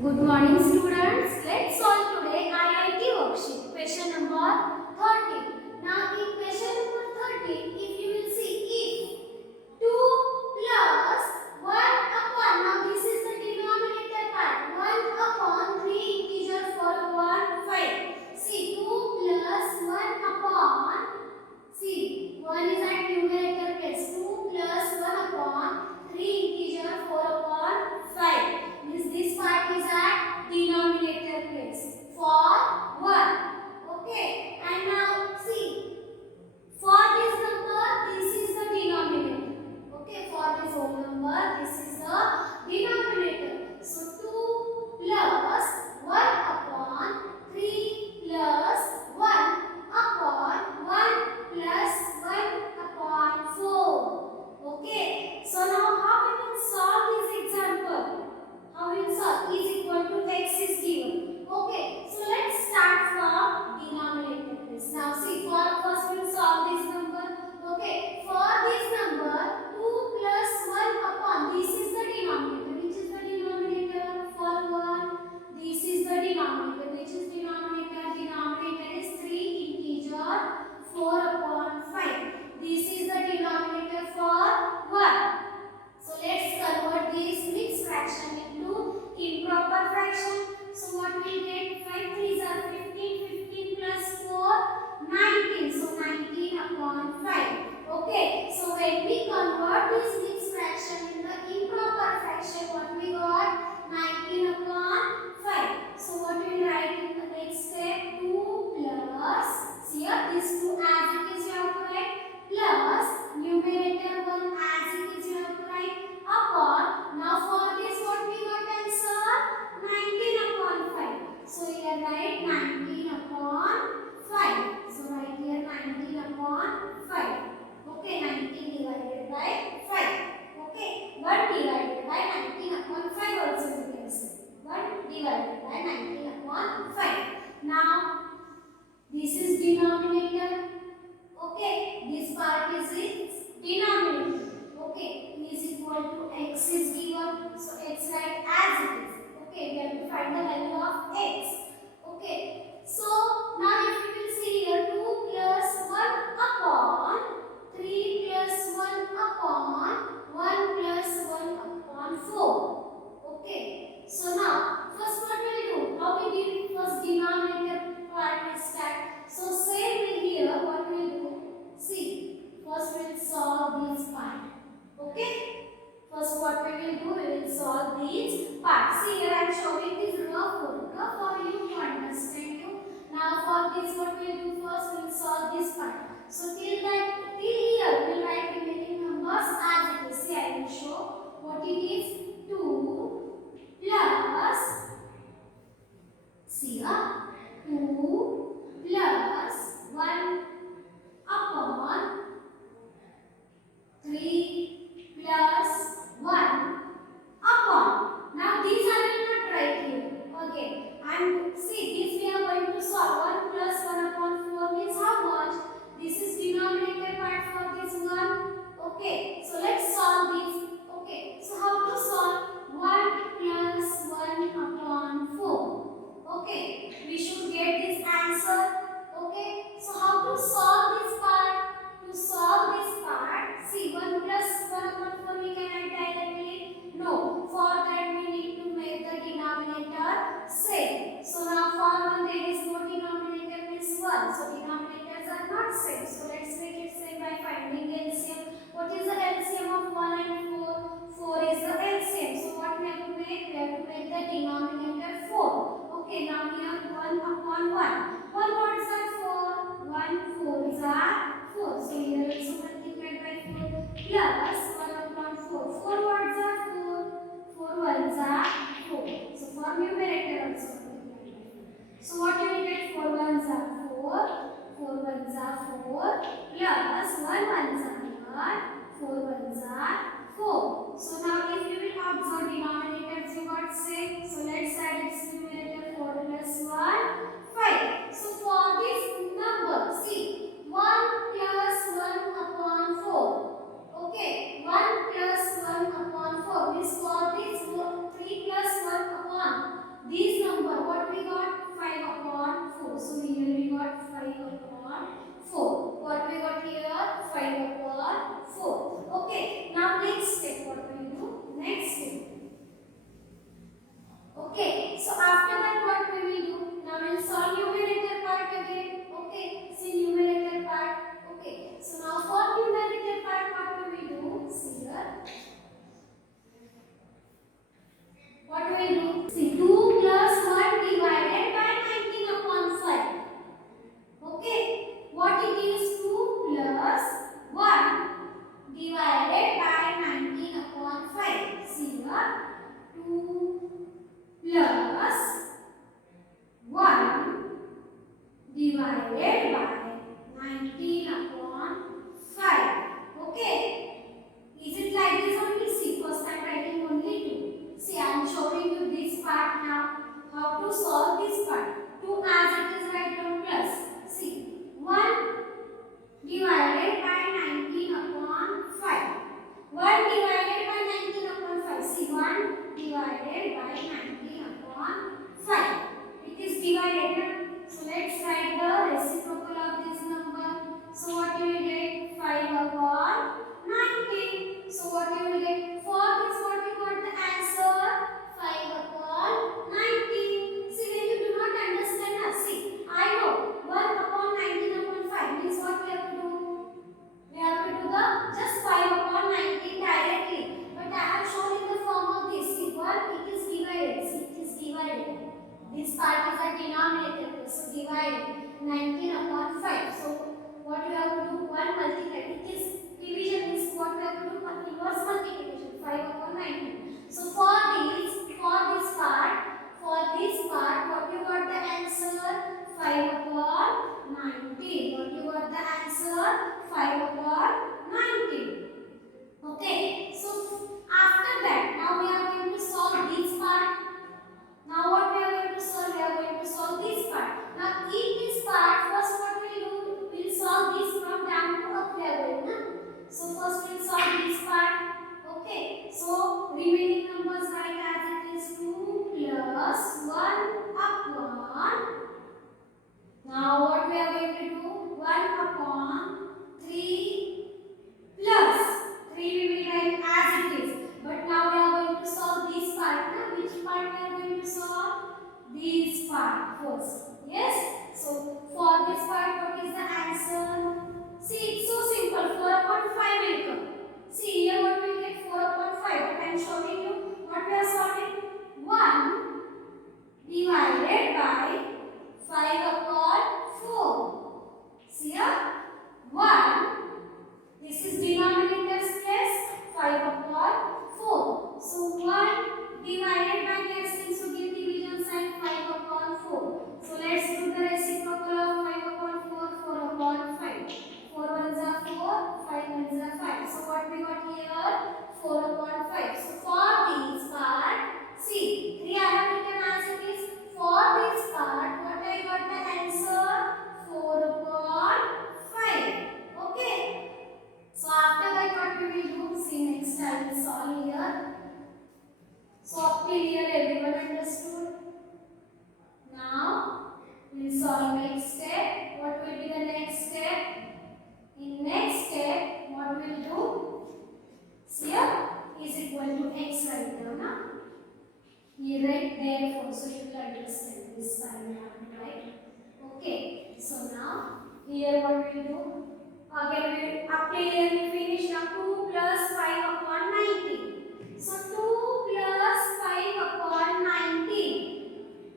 Good morning students. Let's solve today IIT worksheet question number 30. Now in question number 30, if you will see if 2 plus 1 upon, now this is the denominator part, 1 upon 3 integer 4 upon 5. See 2 plus 1 upon, see 1 is at numerator place, 2 plus 1 upon 3 integer 4 upon 5. This part is at denominator place for 1. Okay, and now see, for this number this is the denominator. Okay, for this whole number this is the denominator. So 2 plus 1 upon 3 plus 1 upon 1 plus 1 upon 4. Okay, so now how we will solve this example? How we will solve? Is equal to x is given. Okay, so let's start from denominator place. Now see, for first we will solve this number. Okay, for this number 2 plus 1 upon, this is the denominator. Which is the denominator for 1? This is the denominator. Which is denominator? Denominator is 3 integer 4 upon 5. This is the denominator for 1. So let's convert this mixed fraction into improper fraction. So what we get? 5 3s are 15, 15 plus 4, 19. So 19 upon 5. Okay, so when we convert this mixed fraction in the improper fraction, what we got? 19 upon 5. So what we will write in the next step? 2 plus, see here, this 2 as it is you have to write, plus numerator 1 as it is you have to write, upon, now for this what we got answer? 19 upon 5. So here write 19 upon 5. So write here 19 upon 5. Okay, 19 divided by 5. Okay, 1 divided by 19 upon 5 also you can say. 1 divided by 19 upon 5. Now this is denominator. Okay, this part is its denominator. Okay, is equal to x is given. So x write as it is. Okay, we have to find the value of x. Okay, so now if you will see here 2 plus 1 upon 3 plus 1 upon 1 plus 1 upon 4. Okay, so now first what we will do? How we did first denominator part will start. So same way here what we will do? See, first we will solve this part. Okay, first what we will do? We will solve these parts. See here I am showing this rough for you to understand you. Now for this what we will do? First we will solve this part. So till here we will write remaining numbers as it is. See, I will show what it is. 2 plus, see here, 2 plus 1 upon 3 plus 1 upon. Now these I will not write here. Okay, and see this we are going to solve. 1 plus 1 upon 4 means how much? This is denominator part for this one. Okay, so let's solve this. Okay, so how to solve? 1 plus 1 upon 4. Okay, we should get this answer. Okay, so how to solve this part? To solve this part, see 1 plus 1 upon 4 we can add directly. No, for that we need to make the denominator same. So now for 1 there is no denominator means 1. So denominators are not same. So let's make it same by finding LCM. What is the LCM of 1 and 4? 4 is the LCM. So what we have to make? We have to make the denominator 4. Okay, now we have 1 upon 1. 1 words are 4. 1 4s are 4. So here also multiplied by 4 plus 1 upon 4. 4 words are 4. 4 ones are 4. So for numerator also multiplied by 4. So what do we get? 4 ones are 4. 4 ones are 4 plus 1 ones are 1. 4 ones are 4. So now if you will observe denominators you got same. So let's add its numerator 4 plus 1 5. So for this number see 1 plus 1 upon 4. Okay, 1 plus 1 upon 4 means for this 3 plus 1 upon So here we got 5 upon 4. What we got here? 5 upon 4. Okay. Now next step. What will you do? Next step. Okay. So after that, what we will do? Now we'll solve numerator part again. Okay. See numerator part. Okay. So now for numerator part, what we will do? See here. What we will do? See 2 plus 1 divided by 19 upon 5. Okay. What it is? 2 plus 1 divided by 19 upon 5. See here. 2 plus 1 divided by 19 upon 5. Okay. Is it like this only? See, first I am writing only 2. See, I am showing you this part now. How to solve this part? 2 as it is write down plus. See, 1 divided by 19 upon 5. 1 divided by 19 upon 5. See, 1 divided by 19 upon 5. It is divided. So let's write the reciprocal of this number. So what you will get? 5 upon 19. So what you will get? For this what you got the answer? 5 upon 19. See, when you do not understand now, see, I know 1 upon 19 upon 5 means what we have to do? We have to do the just 5 upon 19 directly. But I have shown in the form of this. See, 1 it is divided. See, it is divided. This part is a denominator. So divide 19 upon 5. So what you have to do? 1 multiply. It is division means what we have to do? Inverse multiplication. 5 upon 19. So for this part, what you got the answer? 5 upon 19. What you got the answer? 5 upon 19. Okay. So after that, now we are going to solve this part. Now what we are going to solve? We are going to solve this part. Now in this part, first what we will do? We will solve this from down to up level. Na? So first we will solve this part. Okay. So remaining numbers write as it is 2 plus 1 upon. Now what we are going to do? 1 upon 3 plus 3 we will write as it is. But now we are going to solve this part. Na? Which part we are going to solve? This part first. Yes? So for this part, what is the answer? See, it's so simple. 4 upon 5 will come. See, here what we will get? 4 upon 5. But I am showing you what we are solving. 1 divided by 5 upon 4. See here? 1. This is denominator's place. 5 upon 4. So 1 divided by casting. So give division sign 5 upon 4. So let's do the reciprocal of 5 upon 4. 4 upon 5. 4 ones are 4. 5 ones are 5. So what we got here? 4 upon 5. So for this part, see, 3 I have written as it is. For this part, what I got the answer? 4 upon 5. Okay. So after that, what we will do? See, next I will solve here. So up till here, everyone understood? Now we will solve next step. What will be the next step? In next step, what we will do? See here is equal to x right now. Na? Here right there, so you will understand this sign right? Okay. So now here what we will do? Again, we will up till here we finish now. 2 plus 5 upon 19. So 2 plus 5 upon 19.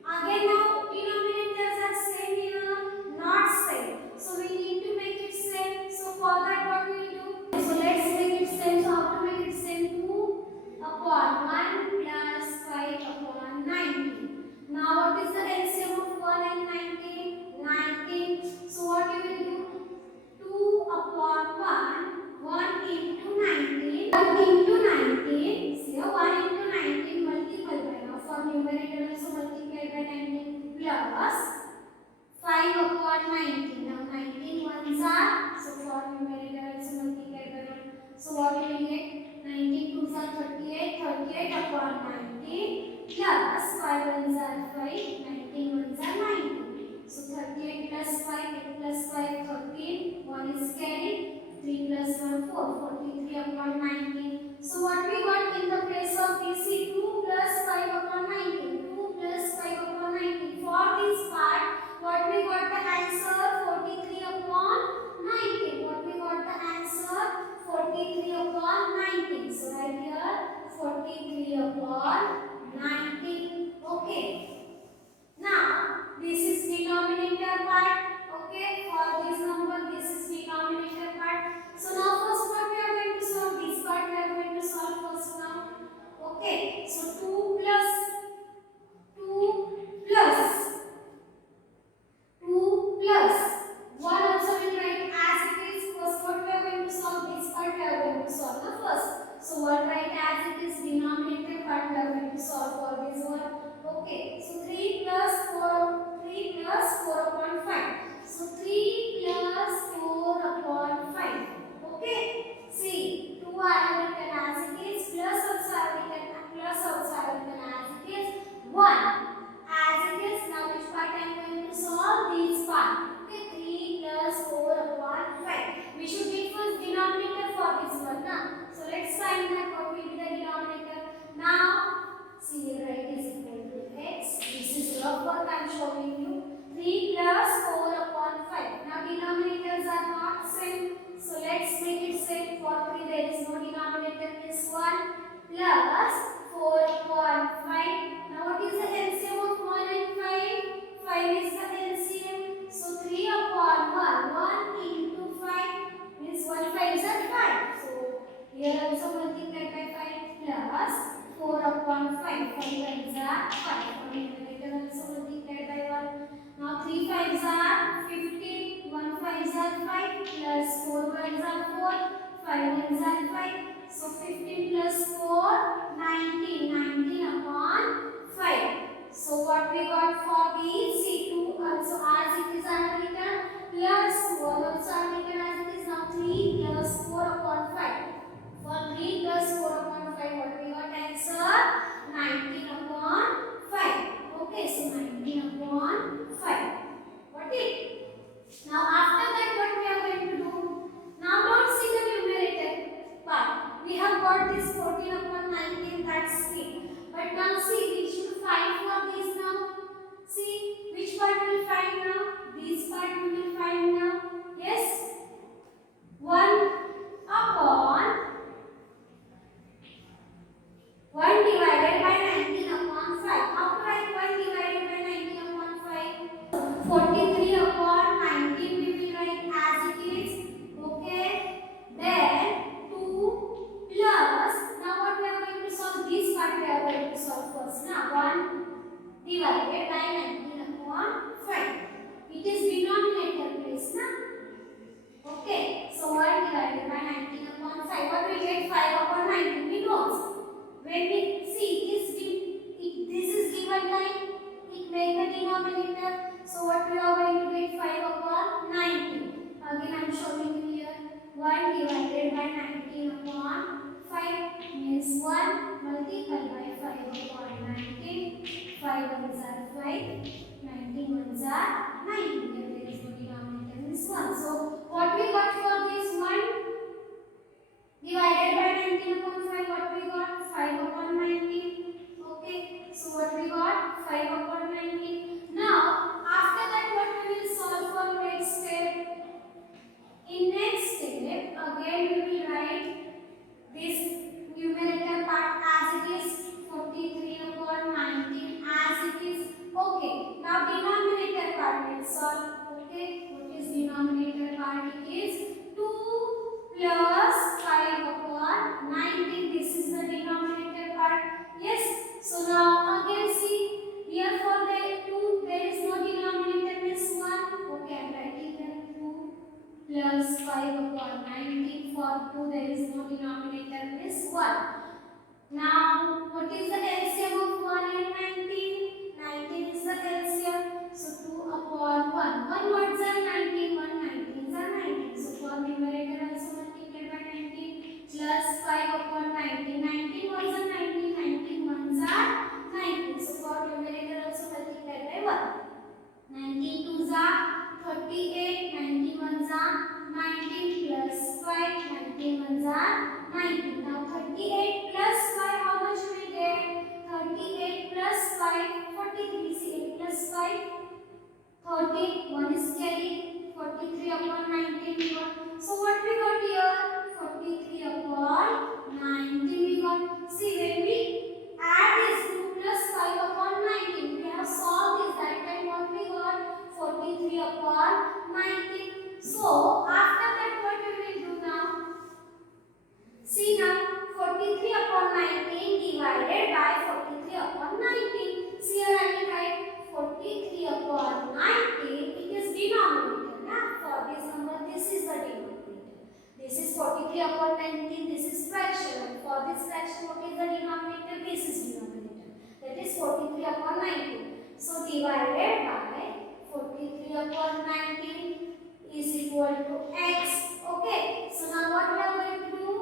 Again now denominators are same here, not same. So we need to make it same. So for that what we will do? So let's make it same. So how to make it same? 2 upon 1 plus 5 upon 19. Now what is the LCM of 1 and 19? 19. So what you will do? 2 upon 1 into 19. 1 into 19. See 1 into 19 multiple by now. For numerator also multiply by 19 plus 5 upon 19. Now 19 ones are. So for numerator also multiply by 1. So what you will get? 19 twos are 38. 38 upon 19 plus 5 ones are 5. 19 ones are 19. So 38 answer 4. 43 upon 19. So what we got in the place of this? 2 plus 5 upon 19. 2 plus 5 upon 19. For this part, what we got the answer? 43 upon 19. What we got the answer? 43 upon 19. So right here 43 upon 19. Okay. Now this is denominator part. Okay. For this number, this is denominator part. So now first what we are going to solve? This part we are going to solve first now. Okay. So 2 plus 2 plus 2 plus 1 also will write as it is. First what we are going to solve? This part we are going to solve the first. So 1 write as it is, denominator part we are going to solve for this one. Okay. So 3 plus 4 upon 5. So 3 plus 4 upon 5. Okay. See, 2 I have written as it is, plus also I have written as it is, 1 as it is. Now which part I am going to solve? This part. Okay, 3 plus 4 upon 5. We should get first denominator for this one. Now, so let's find that what will be the denominator. Now, see right is equal to x. This is rough work I am showing you. 3 plus 4 upon 5. Now denominators are not same. So let's make it same. For 3 there is no denominator, this 1 plus 4 upon 5. Now what is the LCM of 1 and 5? 5 is the LCM. So 3 upon 1. 1 into 5 means 1 5 is 5. So here also multiplied by 5 plus 4 upon 5. 5 is 5. Numerator also multiplied by 1. Now 3 5s are 15. 1 5s are 5 plus 4 1s are 4. 5 1s are 5. So 15 plus 4, 19. 19 upon 5. So what we got for these? C2 also as it is written, plus 1 also written as it is. Now 3 plus 4 upon 5. For 3 plus 4 upon 5, what we got answer? 19 upon 5. Okay, so 19 upon 5. Got it? Now after that what we are going to do? Now don't see the numerator part. We have got this 14 upon 19, that's it. But now see, we should find for this now. See, which part we will find now? This part we will find now. Yes? 1 upon 1 divided by 19 upon 5. How to write 1 divided by 19 upon 5? 43 upon 19 we will write as it is. Okay. Then 2 plus. Now what we are going to solve? This part we are going to solve first. Now 1 divided by 19 upon 5. It is denominator place. Now. Okay. So 1 divided by 19 upon 5. What we get? 5 upon 19. We know. When we see this is given line, it make the denominator. So what we are going to get? 5 upon 19. Again I am showing you here. 1 divided by 19 upon 5 means 1 multiplied by 5 upon 19. 5 ones are 5. 19 ones are 9. Here there is no denominator means 1. So what we got for this 1 divided by 19 upon 5, what we got? 5 upon 19. Okay, so what we got? 5 upon 19. Now, after that what we will solve for next step? In next step, again we will write this numerator part as it is, 43 upon 19 as it is. Okay, now denominator part we will solve. Okay, what is denominator part? It is 2 plus 5 upon 19. This is the denominator part. Yes. So now again see, here for the 2 there is no denominator means 1. Okay, I am writing here 2 plus 5 upon 19. For 2 there is no denominator means 1. Now what is the LCM of 1 and 19? 19 is the LCM. So 2 upon 1. 1 words are 19. 1 19s are 19. So for numerator also multiplied by 19 plus 5 upon 19. 19 words are 19. 19 ones are 19. So for numerator also multiplied by 1. 19 twos are 38. 19 ones are 19 plus 5. 19 divided by 43 upon 19. So here I will write 43 upon 19. It is denominator. Now for this number, this is the denominator. This is 43 upon 19. This is fraction. For this fraction, what is the denominator? This is denominator. That is 43 upon 19. So divided by 43 upon 19 is equal to x. Okay. So now what we are going to do?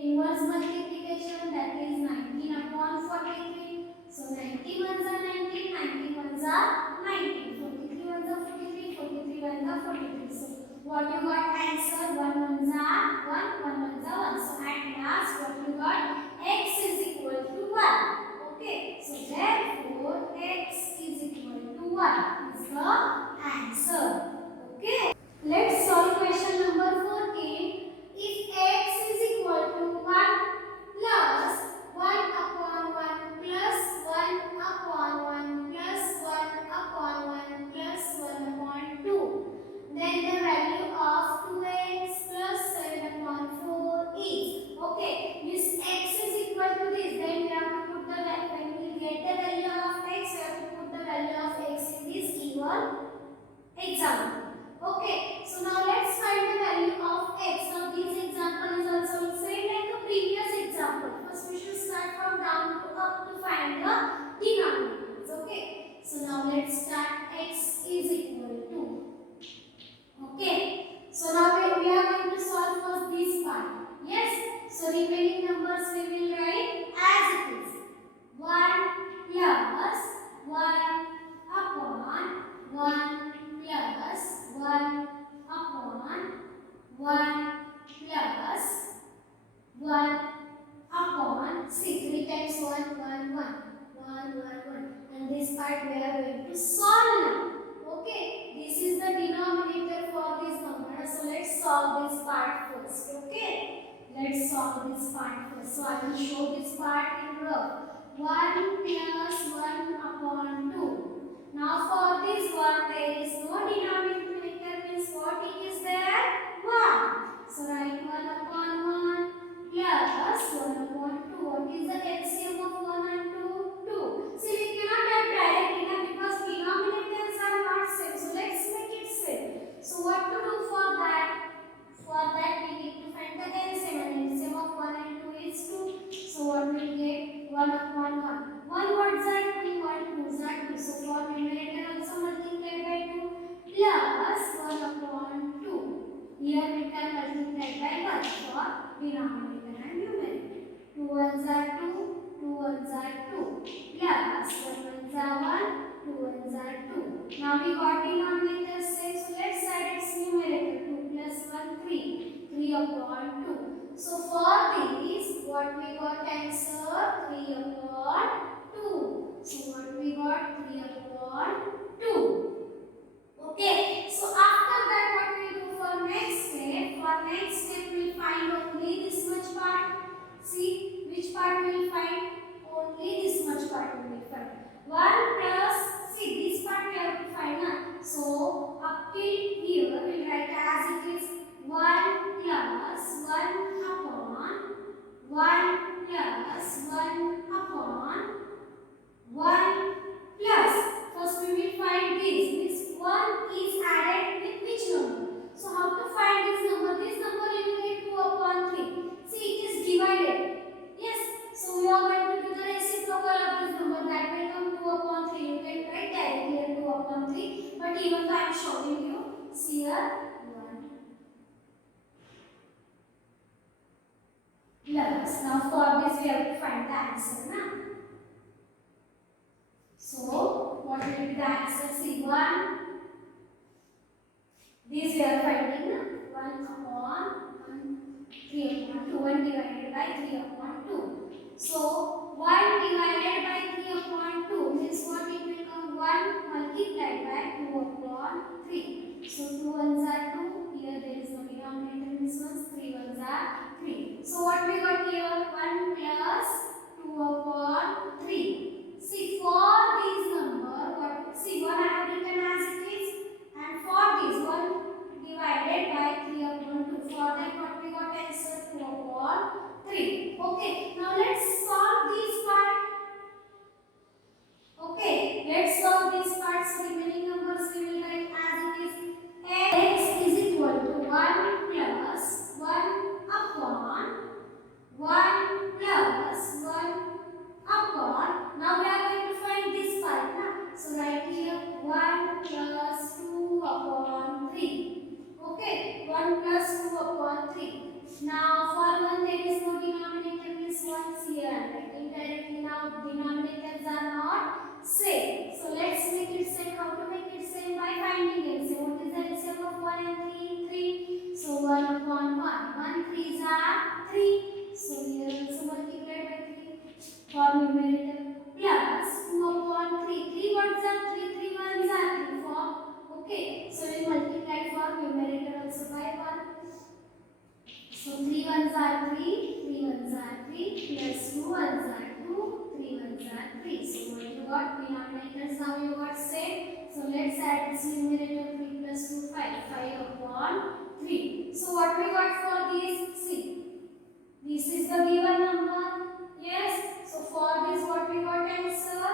Inverse multiplication, that is 19 upon 43. So 90 ones are 19, 90 ones are 19. 43 ones are 43, 43 ones are 43. So what you got answer? 1 ones are 1, 1 ones are 1. So at last what you got? X is equal to 1. Okay. So therefore x is equal to 1 is the answer. Okay. Let's solve question number 14. If x is equal to 1 plus 1 upon 1 plus 1 upon 1 plus 1 upon 1 plus 1 upon 2, then the value of 2x plus 7 upon 4 is, okay, this x is equal to this, then we have to put the value, when we get the value of x, we have to put the value of x in this given example. Okay, so now let's find the value of x. Now this example is also same like the previous example. First we should start from down to up to find the denominators. Okay, so now let's start. X is equal to, okay, so now we are going to solve first this part. Yes, so remaining numbers we will write as it is. 1 plus 1 upon 1 plus 1 upon 1 plus 1 upon 6. 3 times 1, 1, 1. 1, 1, 1. And this part we are going to solve now. Okay. This is the denominator for this number. So let's solve this part first. Okay. Let's solve this part first. So I will show this part in row. 1 plus 1 upon 2. Now for this one there is no denominator, means what it is there? 1. So write 1 upon 1 plus 1 upon 2. What is the LCM of 1 and 2? 2. See, we cannot have directly now because denominators are not same. So let's make it same. So what to do for that? For that we need to find the LCM, and LCM of 1 and 2 is 2. So what will we get? 1 upon 1. 1 words are 3, 1 2s are 2. So for numerator also multiplied by 2 plus 1 upon 2. Here we can multiply by 1 for denominator and numerator. 2 ones are 2, 2 ones are 2 plus 1 ones are 1, 2 ones are 2. Now we got denominator same. So let's write its numerator. 2 plus 1, 3. 3 upon 2. So for this, what we got answer? 3 upon 2. So what we got? 3 upon 2. Okay. So after that, what we do for next step? For next step, we will find only this much part. See, which part we will find? Only this much part we will find. 1 plus, see, this part we have to find. So up till here, we will write as it is 1 plus 1 upon 1 plus 1 upon 1 plus. First we will find this. This 1 is added with which number? So how to find this number? This number you will get 2 upon 3. See, it is divided. Yes. So we are going to do the reciprocal of this number. That will come 2 upon 3. You can write directly here 2 upon 3. But even though I am showing you, see here 1 plus. Now for this we have to find the answer now. So what will be the answer? See, 1. This we are finding 1 upon 1, 3 upon 2. 1 divided by 3 upon 2. So 1 divided by 3 upon 2 means what it will come? 1 multiplied by 2 upon 3. So 2 ones are 2. Here there is no denominator in this one. 3 ones are 3. So what we got here? 1 plus 2 upon 3. See, for these number, what? See, 1 I have written as it is, and for this 1 divided by 3 upon 2. For that, what we got answer? 2 upon 3. Okay, now let's solve upon 3. Now for 1 there is no denominator, means 1 here. Indirectly now denominators are not same. So let's make it same. How to make it same? By finding LCM. What is the LCM of 1 and 3? 3. So 1 upon 1. 1 3s are 3. So here also multiplied by 3. For numerator plus 2 upon 3. 3 ones are 3. 3 ones are 3. For okay. So we multiply for numerator also by 1. So 3 ones are 3, 3 ones are 3, plus 2 ones are 2, 3 ones are 3. So what you got? Denominators now you got same. So let's add this numerator 3 plus 2, 5. 5 upon 3. So what we got for this? See. This is the given number. Yes. So for this what we got answer?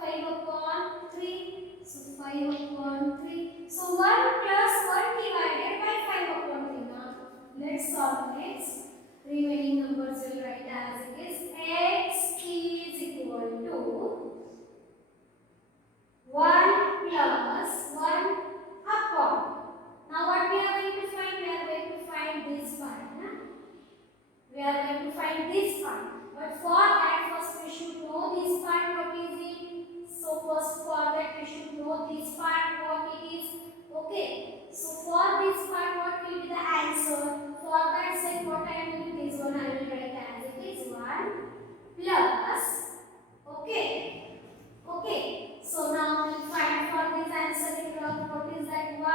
5 upon 3. So 5 upon 3. So 1 plus 1 divided by 5 upon 3. Now let's solve next. Remaining numbers will write as it is. X is equal to 1 plus 1 upon. Now what we are going to find? We are going to find this part. We are going to find this part. But for that first we should know this part what is it. So first for that we should know this part what it is. Okay. So for this part what will be the answer? For that set what I am doing, this one I will write as it is 1 plus. Okay. Okay. So now we will find for this answer in terms what is that 1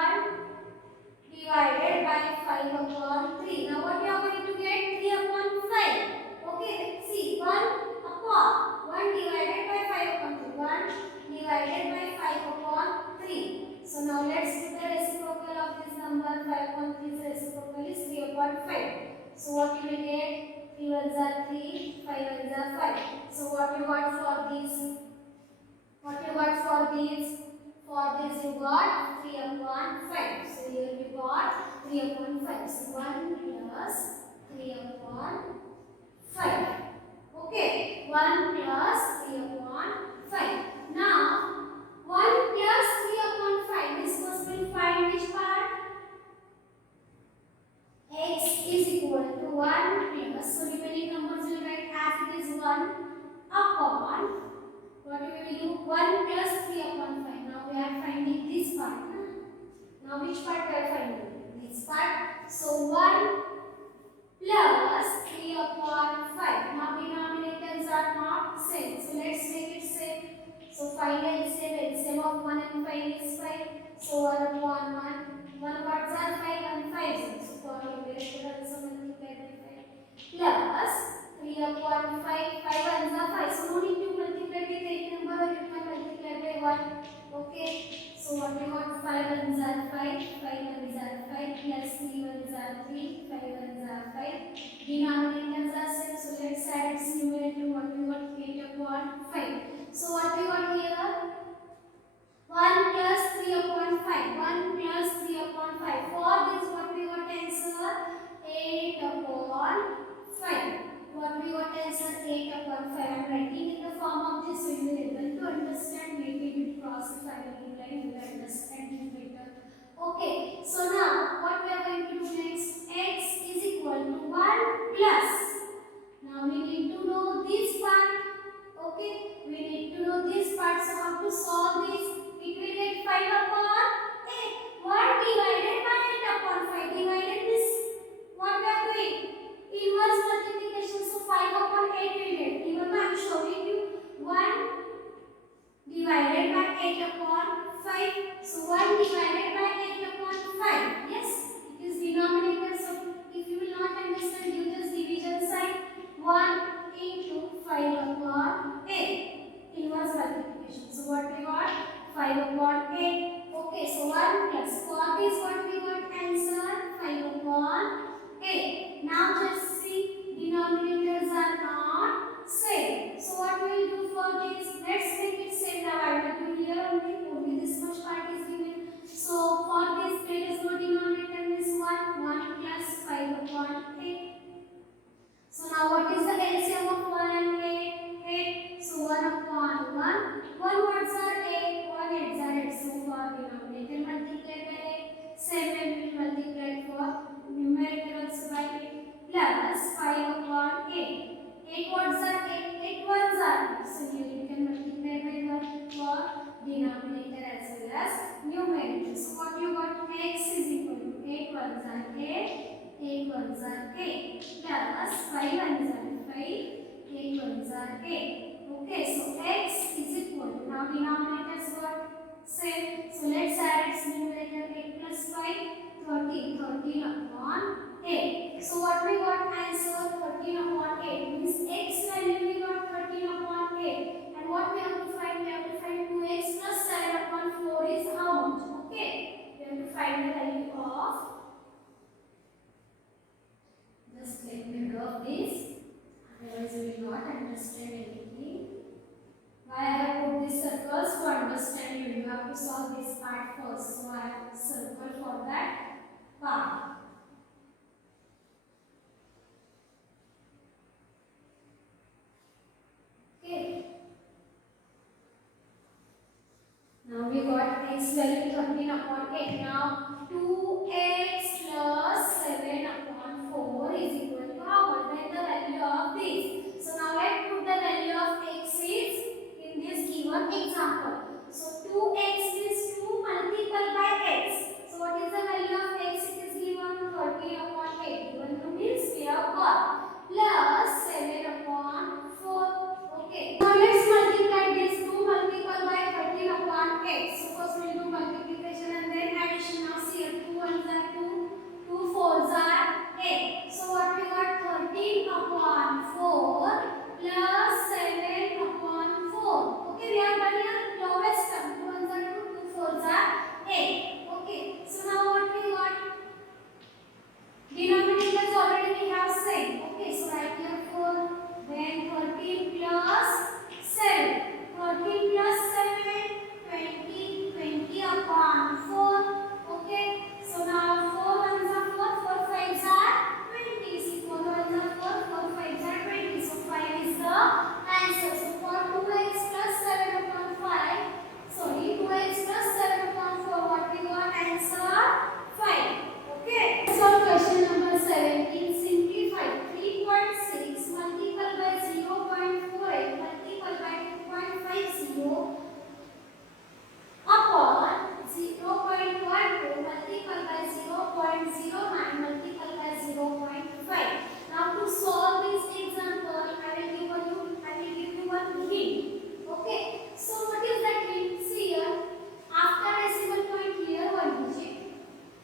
divided by 5 upon 3. Now what you are going to get? 3 upon 5. Okay, see 1 upon 1 divided by 5 upon 3. 1 divided by 5 upon 3. So now let's do the reciprocal of this number. 5 upon 3's reciprocal is 3 upon 5. So what you will get? 3 ones are 3, 5 ones are 5. So what you got for these? What you got for these? For this you got 3 upon 5. So here you got 3 upon 5. So 1 plus 3 upon 5. Okay. 1 plus 3 upon 5. Now 1 plus 3 upon 5. This first will find which part? X is equal to 1 plus. So remaining numbers will write as it is 1 upon. What we will do? 1 plus 3 upon 5. Now we are finding this part. Now which part we are finding? This part. So 1 plus 3 upon 5. Now denominators are not same. So let's make it same. So find LCM of 1 and 5 is 5. So 1 upon 1. 1 parts are 5 and 5. So for numerator also multiply by 5. Plus 3 upon 5. 5 ones are 5. So no need to multiply with any number or you can multiply by 1. Okay. So what we got? 5 ones are 5. 5 ones are 5. Plus 3 ones are 3. 5 ones are 5. Denominators are same. So let's add its numerator. What we got? 8 upon 5. So what we got here? 1 plus 3 upon 5. 1 plus 3 upon 5. For this what we got answer? 8 upon 5. What we got answer? 8 upon 5. I am writing in the form of this so you will be able to understand. Maybe with process I will line you will understand it better. Okay. So now what we are going to do next? X is equal to 1 plus. Now we need to know this part. Okay. We need to know this part. So how to solve this? It will get 5 upon 8. 1 divided by 8 upon 5. Divided this. What we are doing? Inverse multiplication. So 5 upon 8 will get. Even I am showing you 1 divided by 8 upon 5. So 1 divided by 8 upon 5. Yes, it is denominator. So if you will not understand, use this division sign. 1 into 5 upon 8. Inverse multiplication. So what we got? 5 upon 8. Okay, so 1 plus. For this what we ones are 8, 8 ones are 8, plus 5 ones are 5, 8 ones are 8. Okay, so x is equal to, now denominator is what? Same. So let's add its numerator 8 plus 5, 13, 13 upon 8. So what we got answer 13 upon 8 means x value we got 13 upon 8. And what we have to find? We have to find 2x plus 7 upon 4 is how much? Okay. We have to find the value of, just let me draw this, otherwise we will not understand anything. Why I have put these circles? To understand you. You have to solve this part first. So I have circle for that part. Okay. Now we got x value 13 upon 8. Now 2x plus 7 upon 4 is equal to how much? Then the value of this. So now let's put the value of x is in this given example. So 2x is 2 multiplied by x. So what is the value of x? It is given 13 upon 8. Given to means we have got plus 7 upon 4. Okay. Now let's multiply this 2 multiplied by 13 upon x. So first we will do multiplication and then addition. Now see here 2 ones are 2, 2 fours are 8. So what we got 13 upon 4 plus 7 upon 4. Okay, we have done here lowest term. 2 ones are 2, 2 fours are 8. Okay, so now what we got? Denominators already we have same. Okay, so write here 4. Then 13 plus 7. 13 plus 7, 20. 20 upon 4. Okay, so now 4 ones are 4, 4 fives are 20. See, 4 ones are 4, 4 fives are 20. So 5 is the answer. So for 2x plus 7 upon 5, sorry, 2x plus 7 upon 4, what we got? Answer 5. Okay. So question number 17. Simplify 3.6 multiplied by 0.48 multiplied by 2.50 upon 0.12 multiplied by 0.09 multiplied by 0.5. Now to solve this example, I will give you one hint. Okay. So what is that hint? See here. After decimal point here 1 digit.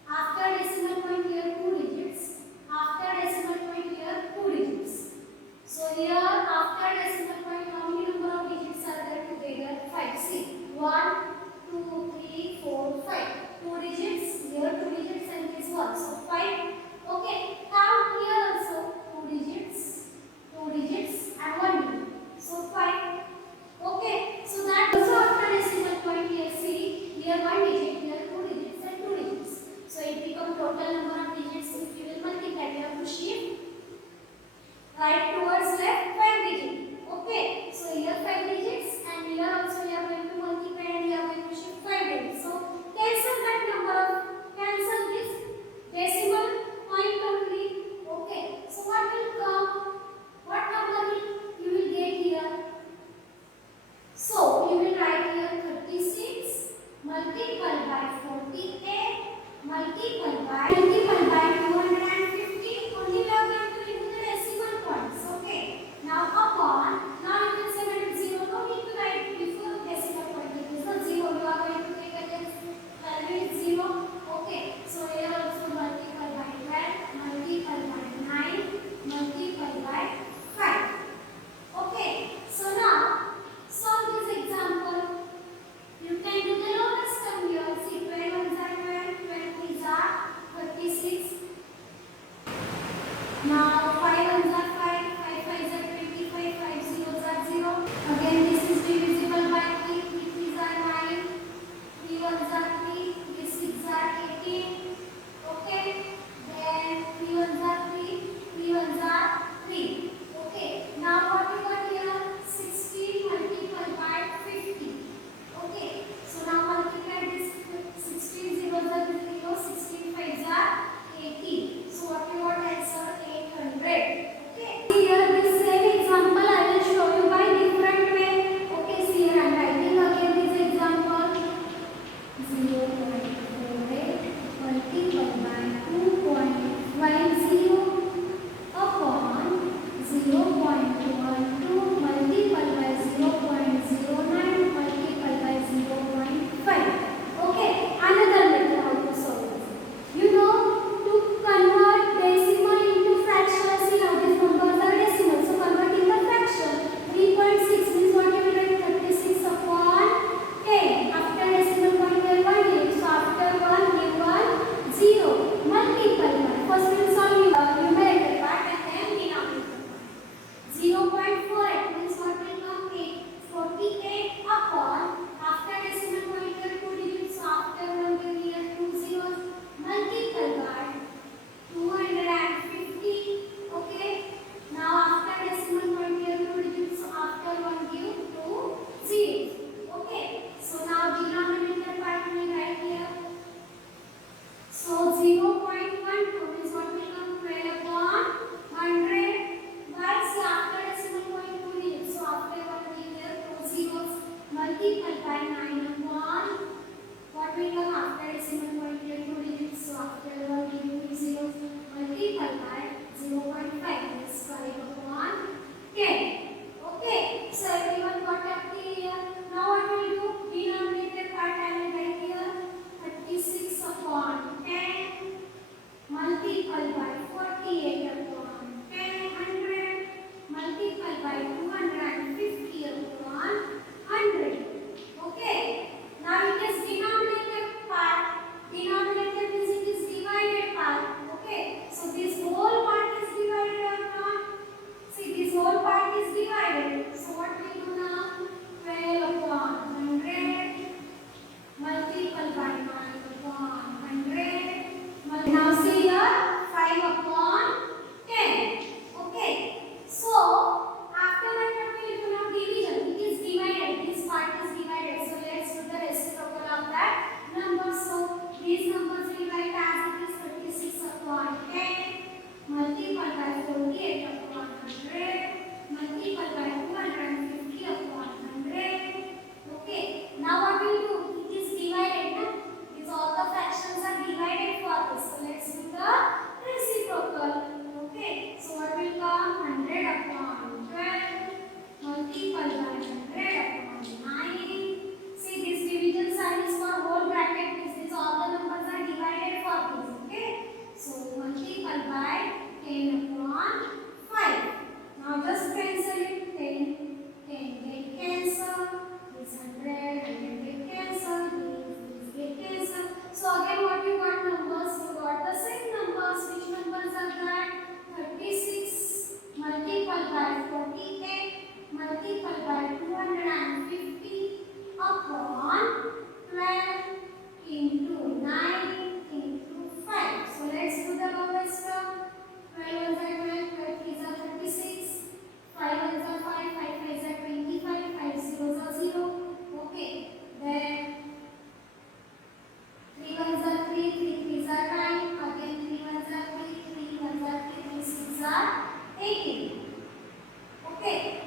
After decimal point here 2 digits. After decimal point here 2 digits. So here after decimal point how many number of digits are there together? 5. See 1, 2, 3, 4, 5. 2 digits, here 2 digits and this one. So 5. Okay, count here also 2 digits and 1 digit. So 5. Okay, so that also after decimal point here see here 1 digit, here 2 digits and 2 digits. So it becomes total number of digits. If you will multiply, you have to shift right towards left.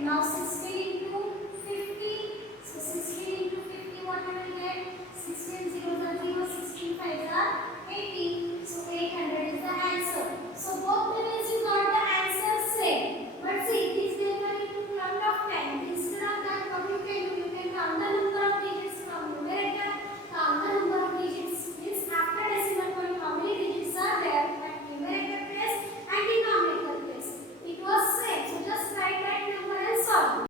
Now 16